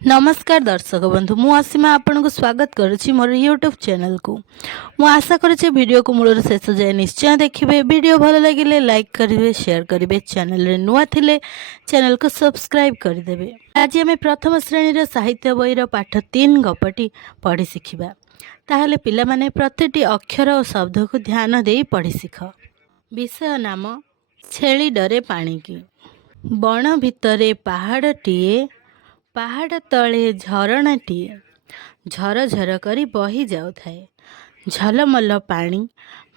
नमस्कार दर्शक बंधु मु असीमा आपन को स्वागत करुच्ची मोर यूट्यूब चैनल को। मु आशा करुच्ची वीडियो को मूल शेष जाए निश्चय देखिए। वीडियो भल लगे लाइक करेंगे, शेयर करेंगे, चैनल रे नुआ थिले चैनल को सब्सक्राइब करदेवे। आज आम प्रथम श्रेणी साहित्य बहीर पाठ 3 गपटी पढ़ी शिखा। ताहले पिला माने प्रतिटी अक्षर और शब्द को ध्यान दे पढ़ी शिख। विषय नाम छेली डरे पानी की। बण भितरे पहाड़टीए, पहाड़ तले झरणाटीए झर झर करी बही जाउथाए। झलमल पानी,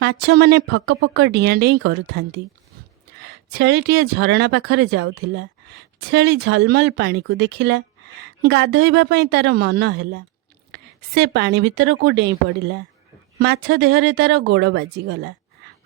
माछ माने फक फक डियाँ डेई करुथांती। छेलीटीए झरणा पाखरे जाउथिला। छेली झलमल पानी को देखिला। गाधोइबा पई तार मन हैला। से पानी भितर को डेई पड़िला। माछ देहरे तार गोड़ बाजिगला।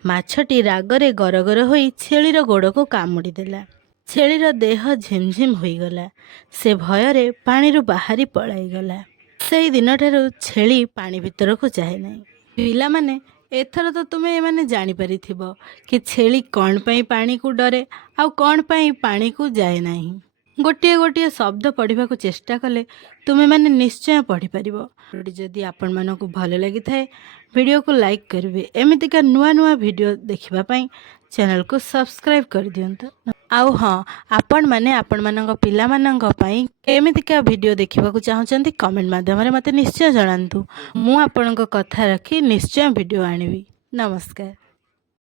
माछटी रागरे गरगर होई छेलीर गोड़ को कामुड़ी देला। छेलीर देह झिमझिम होईगला। से भୟରେ पानी बाहरी पलाईगला। से दिन ठारू छेली पानी भितर को जाए नहीं। पिला माने एथर तो तुम्हें माने जानी परिथिबो कि छेली कौन पाई पानी को डरे आउ कौन पाई पानी को जाए नहीं। गोटे गोटे शब्द पढ़ा को चेष्टा कले तुम्हें माने निश्चय पढ़ी पारिबो। जदि आपण मानकु भल लगी थाए वीडियो को लाइक करेंगे। एमितिका नुआ नुआ वीडियो देखिबा पई चैनल को सब्सक्राइब कर दियंतु। आउ हाँ, आपण माने आपण मानक पिला मानक पई एमितिका वीडियो देखिबा को चाहउचंती कमेंट माध्यम रे मते निश्चय जणांतु। मु आपनक कथा रखी निश्चय वीडियो आनिबी। नमस्कार।